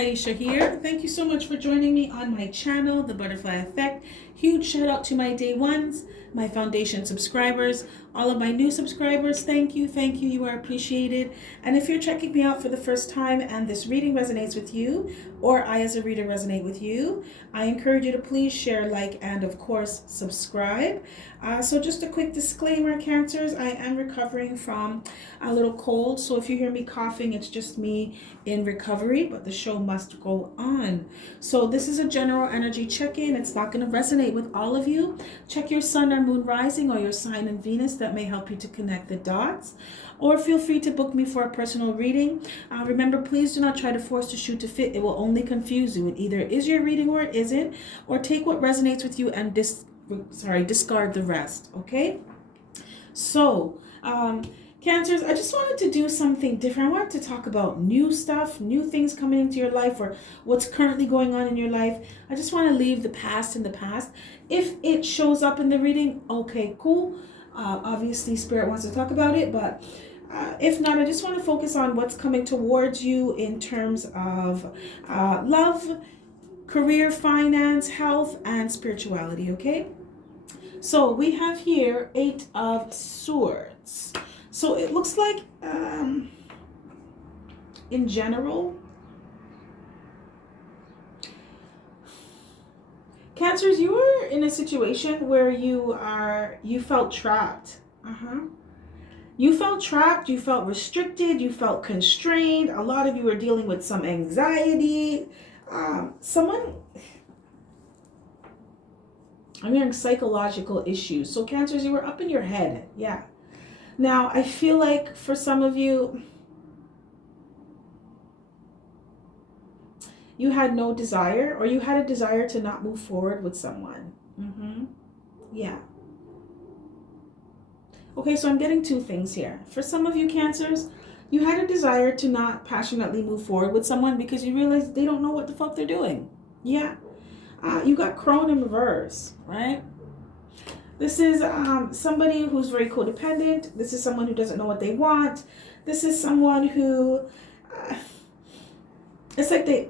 Kaisha here. Thank you so much for joining me on my channel, The Butterfly Effect. Huge shout out to my day ones, my foundation subscribers, all of my new subscribers. Thank you, you are appreciated. And if you're checking me out for the first time and this reading resonates with you, or I as a reader resonate with you, I encourage you to please share, like, and of course subscribe. So just a quick disclaimer, Cancers, I am recovering from a little cold, so if you hear me coughing, it's just me in recovery, but the show must go on. So this is a general energy check-in. It's not going to resonate with all of you. Check your sun or moon rising or your sign in Venus. That may help you to connect the dots. Or feel free to book me for a personal reading. Remember, please do not try to force the shoe to fit. It will only confuse you. It either is your reading or it isn't. Or take what resonates with you and discard the rest. Okay? So, Cancers, I just wanted to do something different. I wanted to talk about new stuff, new things coming into your life, or what's currently going on in your life. I just want to leave the past in the past. If it shows up in the reading, okay, cool. Obviously, Spirit wants to talk about it, but if not, I just want to focus on what's coming towards you in terms of love, career, finance, health, and spirituality, okay? So we have here 8 of Swords. So it looks like, in general, Cancers, you were in a situation where you felt trapped. You felt trapped, you felt restricted, you felt constrained. A lot of you were dealing with some anxiety. I'm hearing psychological issues. So Cancers, you were up in your head. Yeah. Now, I feel like for some of you, you had no desire, or you had a desire to not move forward with someone. Yeah. Okay, so I'm getting 2 things here. For some of you Cancers, you had a desire to not passionately move forward with someone because you realized they don't know what the fuck they're doing. Yeah. You got Crone in reverse, right? This is somebody who's very codependent. This is someone who doesn't know what they want. This is someone who, it's like they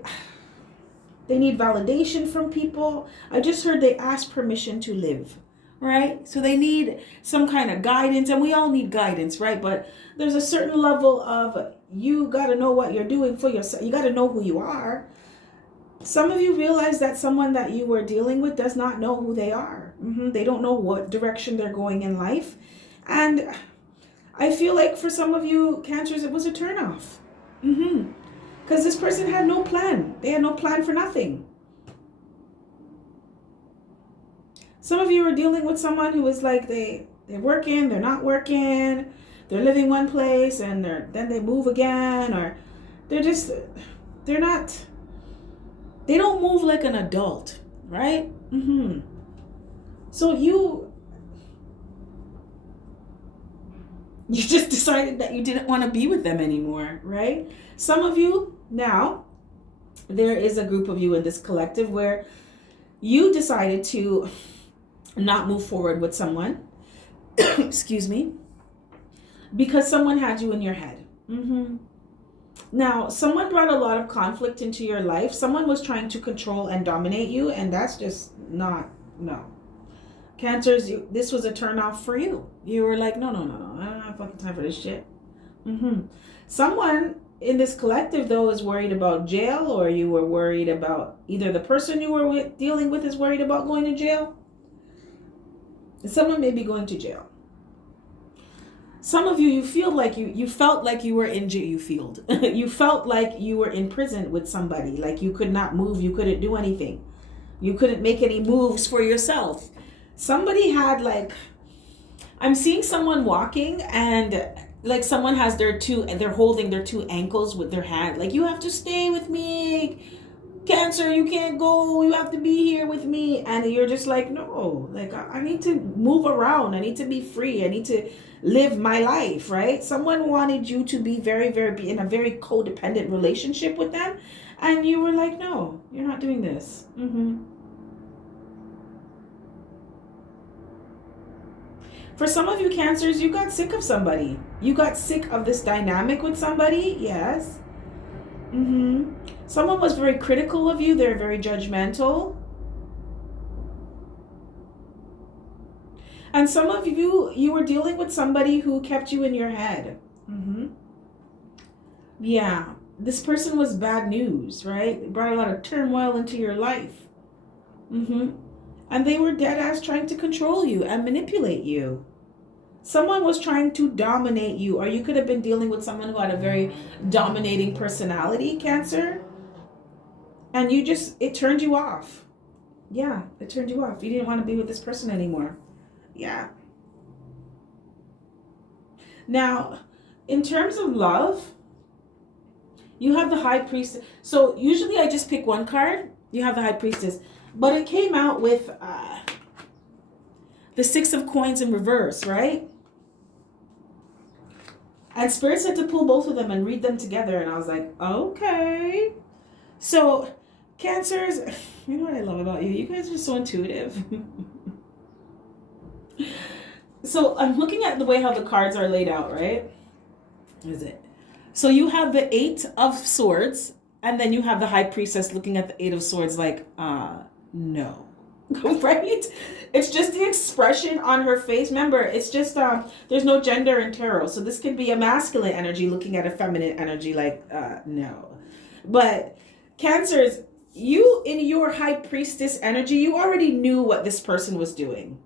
need validation from people. I just heard they ask permission to live, right? So they need some kind of guidance, and we all need guidance, right? But there's a certain level of, you got to know what you're doing for yourself. You got to know who you are. Some of you realize that someone that you were dealing with does not know who they are. They don't know what direction they're going in life. And I feel like for some of you Cancers, it was a turnoff. Because this person had no plan. They had no plan for nothing. Some of you are dealing with someone who is like, they're working, they're not working, they're living one place and then they move again, or they don't move like an adult, right? So you just decided that you didn't want to be with them anymore, right? Some of you now, there is a group of you in this collective where you decided to not move forward with someone, excuse me, because someone had you in your head. Now, someone brought a lot of conflict into your life. Someone was trying to control and dominate you, and that's just no. Cancers, this was a turnoff for you. You were like, no, I don't have fucking time for this shit. Someone in this collective, though, is worried about jail, or you were worried about, either the person you were dealing with is worried about going to jail. Someone may be going to jail. Some of you feel like you felt like you were in jail. You felt like you were in prison with somebody, like you could not move, you couldn't do anything. You couldn't make any moves for yourself. Somebody had, like, I'm seeing someone walking and like someone has they're holding their 2 ankles with their hand. Like, you have to stay with me. Cancer, you can't go. You have to be here with me. And you're just like, no, like, I need to move around. I need to be free. I need to live my life, right? Someone wanted you to be be in a very codependent relationship with them. And you were like, no, you're not doing this. For some of you Cancers, you got sick of somebody. You got sick of this dynamic with somebody. Yes. Someone was very critical of you. They're very judgmental. And some of you were dealing with somebody who kept you in your head. Yeah. This person was bad news, right? It brought a lot of turmoil into your life. And they were dead ass trying to control you and manipulate you. Someone was trying to dominate you, or you could have been dealing with someone who had a very dominating personality, Cancer. And it turned you off. Yeah, it turned you off. You didn't want to be with this person anymore. Yeah. Now, in terms of love, you have the High Priestess. So usually I just pick one card. You have the High Priestess. But it came out with the Six of Coins in reverse, right? And Spirit said to pull both of them and read them together. And I was like, okay. So, Cancers, you know what I love about you? You guys are so intuitive. So, I'm looking at the way how the cards are laid out, right? What is it? So, you have the Eight of Swords. And then you have the High Priestess looking at the Eight of Swords like, no. Right? It's just the expression on her face. Remember, it's just there's no gender in tarot, so this could be a masculine energy looking at a feminine energy like no. But Cancers, you in your High Priestess energy, you already knew what this person was doing.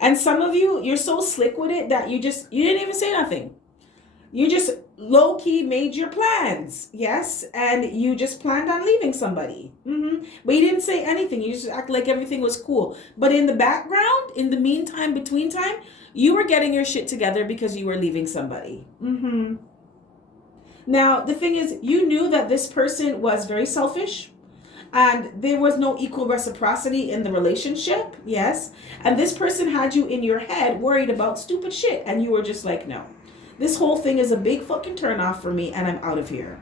And some of you're so slick with it that you didn't even say nothing. You just low-key made your plans, yes, and you just planned on leaving somebody. But you didn't say anything. You just act like everything was cool. But in the background, in the meantime, between time, you were getting your shit together because you were leaving somebody. Now, the thing is, you knew that this person was very selfish, and there was no equal reciprocity in the relationship, yes, and this person had you in your head worried about stupid shit, and you were just like, no. This whole thing is a big fucking turnoff for me, and I'm out of here.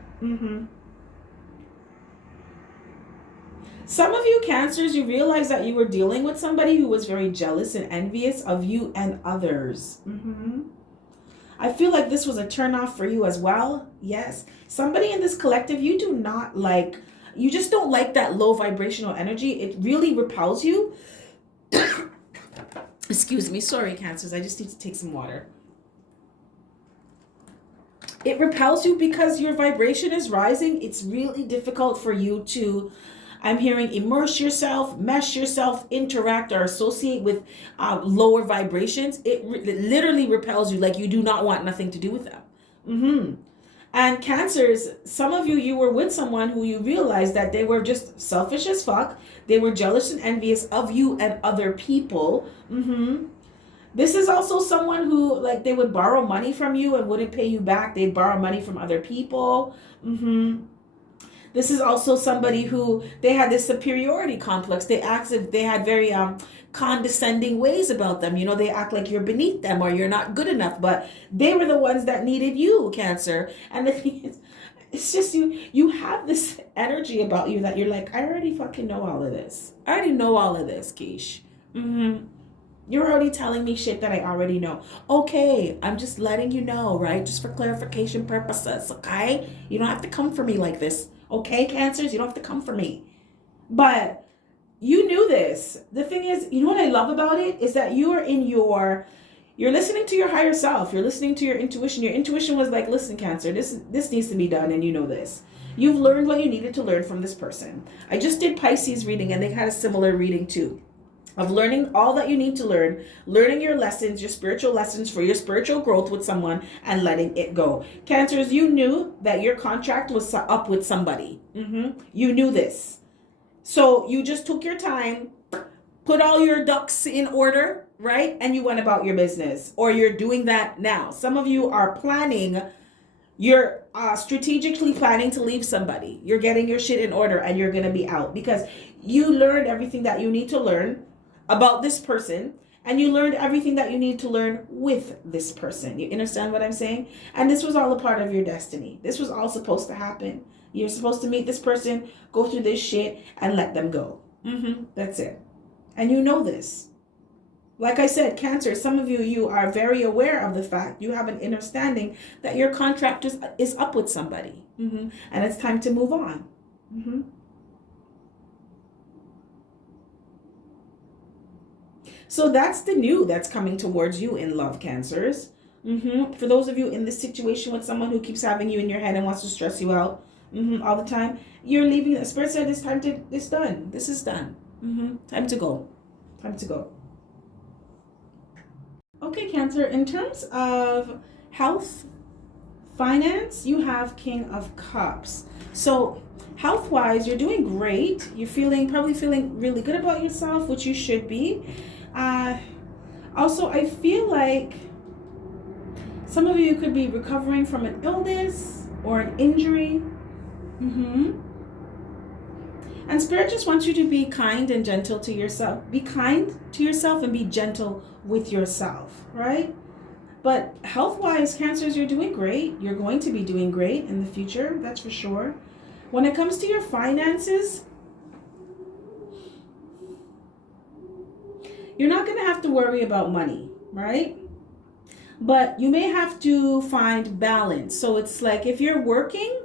Some of you Cancers, you realize that you were dealing with somebody who was very jealous and envious of you and others. I feel like this was a turnoff for you as well. Yes. Somebody in this collective, you just don't like that low vibrational energy. It really repels you. Excuse me. Sorry, Cancers. I just need to take some water. It repels you because your vibration is rising. It's really difficult for you to, I'm hearing, immerse yourself, mesh yourself, interact, or associate with lower vibrations. It literally repels you, like you do not want nothing to do with them. And Cancers, some of you were with someone who you realized that they were just selfish as fuck. They were jealous and envious of you and other people. This is also someone who, like, they would borrow money from you and wouldn't pay you back. They'd borrow money from other people. This is also somebody who, they had this superiority complex. They had very condescending ways about them. You know, they act like you're beneath them or you're not good enough. But they were the ones that needed you, Cancer. And the thing is, it's just you have this energy about you that you're like, I already fucking know all of this. I already know all of this, Keish. You're already telling me shit that I already know. Okay, I'm just letting you know, right? Just for clarification purposes, okay? You don't have to come for me like this. Okay, Cancers? You don't have to come for me. But you knew this. The thing is, you know what I love about it? Is that you're listening to your higher self. You're listening to your intuition. Your intuition was like, listen, Cancer, this needs to be done, and you know this. You've learned what you needed to learn from this person. I just did Pisces reading, and they had a similar reading too. Of learning all that you need to learn, learning your lessons, your spiritual lessons for your spiritual growth with someone, and letting it go. Cancers, you knew that your contract was up with somebody. You knew this. So you just took your time, put all your ducks in order, right? And you went about your business, or you're doing that now. Some of you are planning, you're strategically planning to leave somebody. You're getting your shit in order, and you're going to be out because you learned everything that you need to learn about this person, and you learned everything that you need to learn with this person. You understand what I'm saying? And this was all a part of your destiny. This was all supposed to happen. You're supposed to meet this person, go through this shit, and let them go. That's it. And you know this. Like I said, Cancer, some of you are very aware of the fact, you have an understanding that your contract is up with somebody. And it's time to move on. Mm-hmm. So that's the new that's coming towards you in love, Cancers. For those of you in this situation with someone who keeps having you in your head and wants to stress you out all the time, you're leaving. The Spirit said it's time to, it's done. This is done. Time to go. Time to go. Okay, Cancer, in terms of health, finance, you have King of Cups. So health wise, you're doing great. You're probably feeling really good about yourself, which you should be. Also, I feel like some of you could be recovering from an illness or an injury. And Spirit just wants you to be kind and gentle to yourself. Be kind to yourself and be gentle with yourself, right? But health-wise, Cancers, you're doing great. You're going to be doing great in the future, that's for sure. When it comes to your finances, you're not going to have to worry about money, right? But you may have to find balance. So it's like if you're working,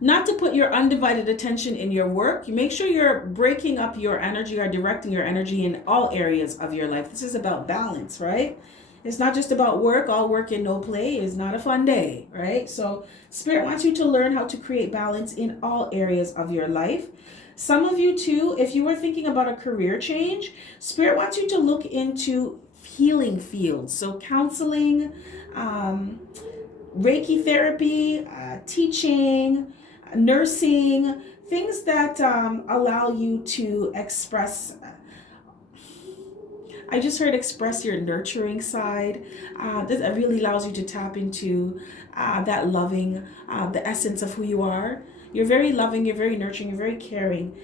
not to put your undivided attention in your work. You make sure you're breaking up your energy or directing your energy in all areas of your life. This is about balance, right? It's not just about work. All work and no play is not a fun day, right? So Spirit wants you to learn how to create balance in all areas of your life. Some of you too, if you were thinking about a career change, Spirit wants you to look into healing fields. So counseling, Reiki therapy, teaching, nursing, things that allow you to express. I just heard express your nurturing side. This really allows you to tap into that loving, the essence of who you are. You're very loving, you're very nurturing, you're very caring,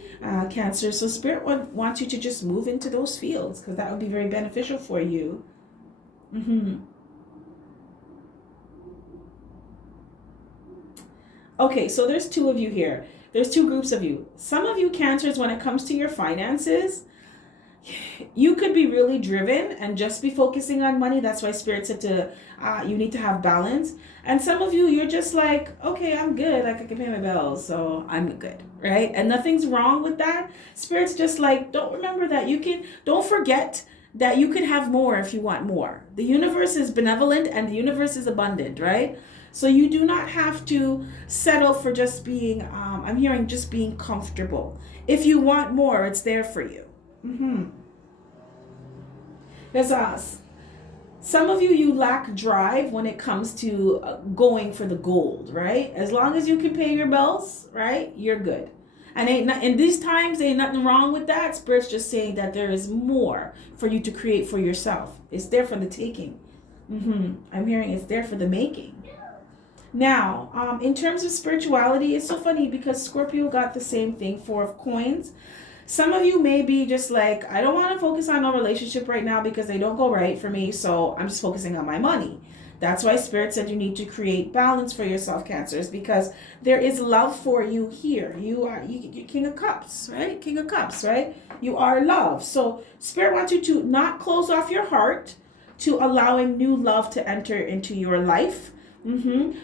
Cancer. So Spirit wants you to just move into those fields because that would be very beneficial for you. Okay, so there's two of you here. There's two groups of you. Some of you Cancers, when it comes to your finances, you could be really driven and just be focusing on money. That's why Spirit said to you need to have balance. And some of you, you're just like, okay, I'm good. Like I can pay my bills, so I'm good, right? And nothing's wrong with that. Spirit's just like, don't forget that you can have more if you want more. The universe is benevolent and the universe is abundant, right? So you do not have to settle for just being, I'm hearing just being comfortable. If you want more, it's there for you. There's some of you lack drive when it comes to going for the gold, right? As long as you can pay your bills, right, you're good. And in these times, ain't nothing wrong with that. Spirit's just saying that there is more for you to create for yourself. It's there for the taking. I'm hearing it's there for the making. Now, in terms of spirituality, it's so funny because Scorpio got the same thing, 4 of Coins. Some of you may be just like, I don't want to focus on no relationship right now because they don't go right for me, so I'm just focusing on my money. That's why Spirit said you need to create balance for yourself, Cancers, because there is love for you here. You're King of Cups, right? King of Cups, right? You are love. So Spirit wants you to not close off your heart to allowing new love to enter into your life.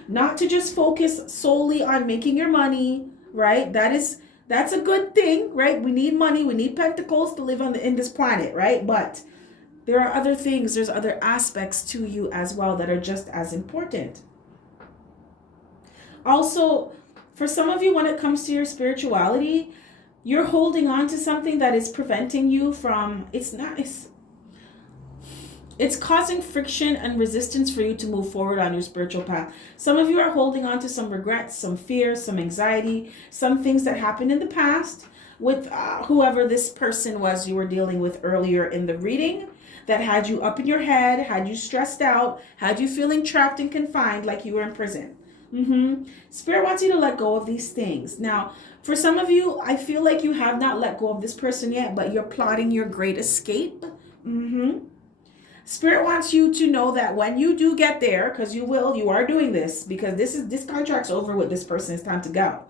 Not to just focus solely on making your money, right? That's a good thing, right? We need money. We need pentacles to live in this planet, right? But there are other things. There's other aspects to you as well that are just as important. Also, for some of you, when it comes to your spirituality, you're holding on to something that is preventing you from, it's causing friction and resistance for you to move forward on your spiritual path. Some of you are holding on to some regrets, some fears, some anxiety, some things that happened in the past with whoever this person was you were dealing with earlier in the reading that had you up in your head, had you stressed out, had you feeling trapped and confined like you were in prison. Spirit wants you to let go of these things. Now, for some of you, I feel like you have not let go of this person yet, but you're plotting your great escape. Spirit wants you to know that when you do get there, because you are doing this, because this contract's over with this person, it's time to go.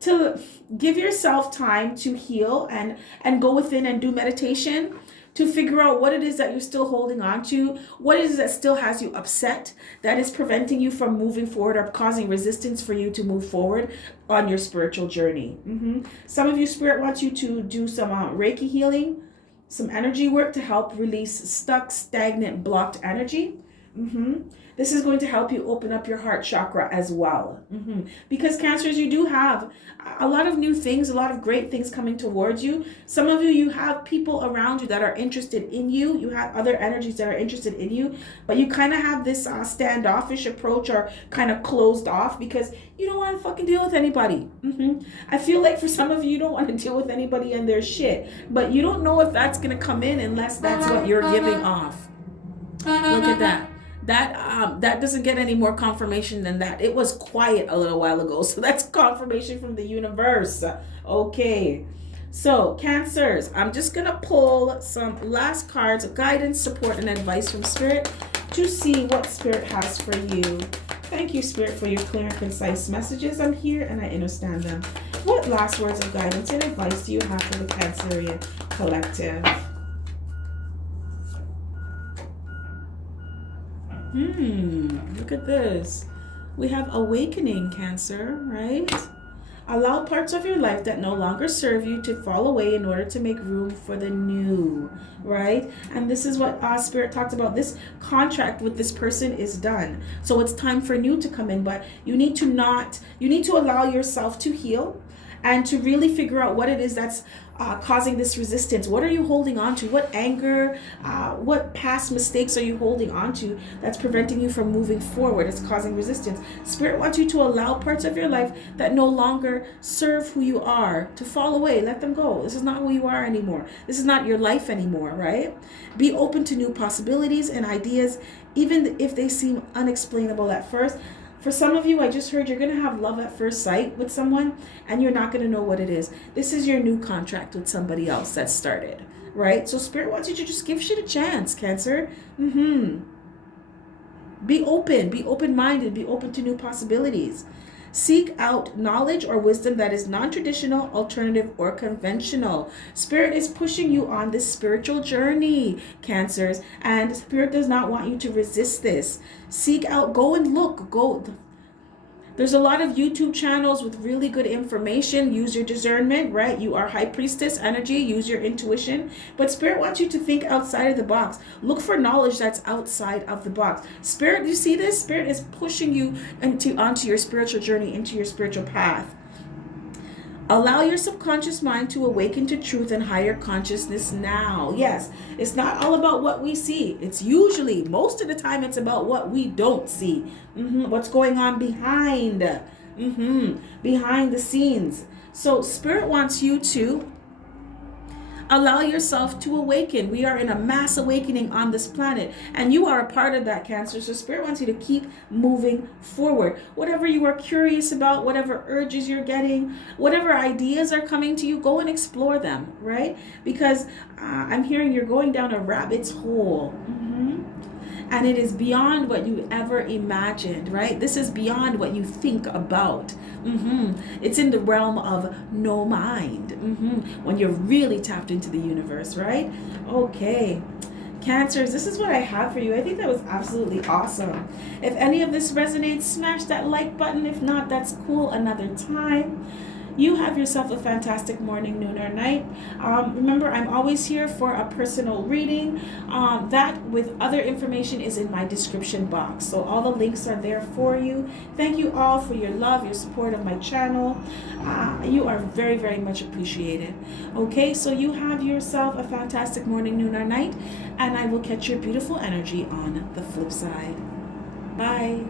To give yourself time to heal and go within and do meditation, to figure out what it is that you're still holding on to, what it is that still has you upset, that is preventing you from moving forward or causing resistance for you to move forward on your spiritual journey. Some of you, Spirit wants you to do some Reiki healing, some energy work to help release stuck, stagnant, blocked energy. This is going to help you open up your heart chakra as well. Because Cancers, you do have a lot of new things, a lot of great things coming towards you. Some of you, you have people around you that are interested in you. You have other energies that are interested in you, but you kind of have this standoffish approach or kind of closed off because you don't want to fucking deal with anybody. I feel like for some of you, you don't want to deal with anybody and their shit, but you don't know if that's going to come in unless that's what you're giving off. Look at that. That doesn't get any more confirmation than that. It was quiet a little while ago, so that's confirmation from the universe. Okay, so Cancers, I'm just gonna pull some last cards of guidance, support, and advice from Spirit to see what Spirit has for you. Thank you, Spirit, for your clear and concise messages. I'm here and I understand them. What last words of guidance and advice do you have for the Cancerian collective? Look at this. We have awakening, Cancer, right? Allow parts of your life that no longer serve you to fall away in order to make room for the new, right? And this is what Spirit talked about. This contract with this person is done. So it's time for new to come in, but you need to allow yourself to heal and to really figure out what it is that's causing this resistance. What are you holding on to? What anger, what past mistakes are you holding on to that's preventing you from moving forward? It's causing resistance. Spirit wants you to allow parts of your life that no longer serve who you are to fall away. Let them go. This is not who you are anymore. This is not your life anymore, right? Be open to new possibilities and ideas, even if they seem unexplainable at first. For some of you, I just heard you're going to have love at first sight with someone and you're not going to know what it is. This is your new contract with somebody else that started, right? So Spirit wants you to just give shit a chance, Cancer. Be open, be open-minded, be open to new possibilities. Seek out knowledge or wisdom that is non-traditional, alternative, or conventional. Spirit is pushing you on this spiritual journey, Cancers, and Spirit does not want you to resist this. Seek out, go and look, go. There's a lot of YouTube channels with really good information. Use your discernment, right? You are High Priestess energy. Use your intuition. But Spirit wants you to think outside of the box. Look for knowledge that's outside of the box. Spirit, you see this? Spirit is pushing you onto your spiritual journey, into your spiritual path. Allow your subconscious mind to awaken to truth and higher consciousness now. Yes, it's not all about what we see. It's usually, most of the time, it's about what we don't see. What's going on behind the scenes. So Spirit wants you to allow yourself to awaken. We are in a mass awakening on this planet, and you are a part of that, Cancer. So Spirit wants you to keep moving forward. Whatever you are curious about, whatever urges you're getting, whatever ideas are coming to you, go and explore them, right? Because I'm hearing you're going down a rabbit's hole. And it is beyond what you ever imagined, right? This is beyond what you think about. It's in the realm of no mind. When you're really tapped into the universe, right? Okay. Cancers, this is what I have for you. I think that was absolutely awesome. If any of this resonates, smash that like button. If not, that's cool. Another time. You have yourself a fantastic morning, noon, or night. Remember, I'm always here for a personal reading. That with other information is in my description box. So all the links are there for you. Thank you all for your love, your support of my channel. You are very, very much appreciated. Okay, so you have yourself a fantastic morning, noon, or night. And I will catch your beautiful energy on the flip side. Bye.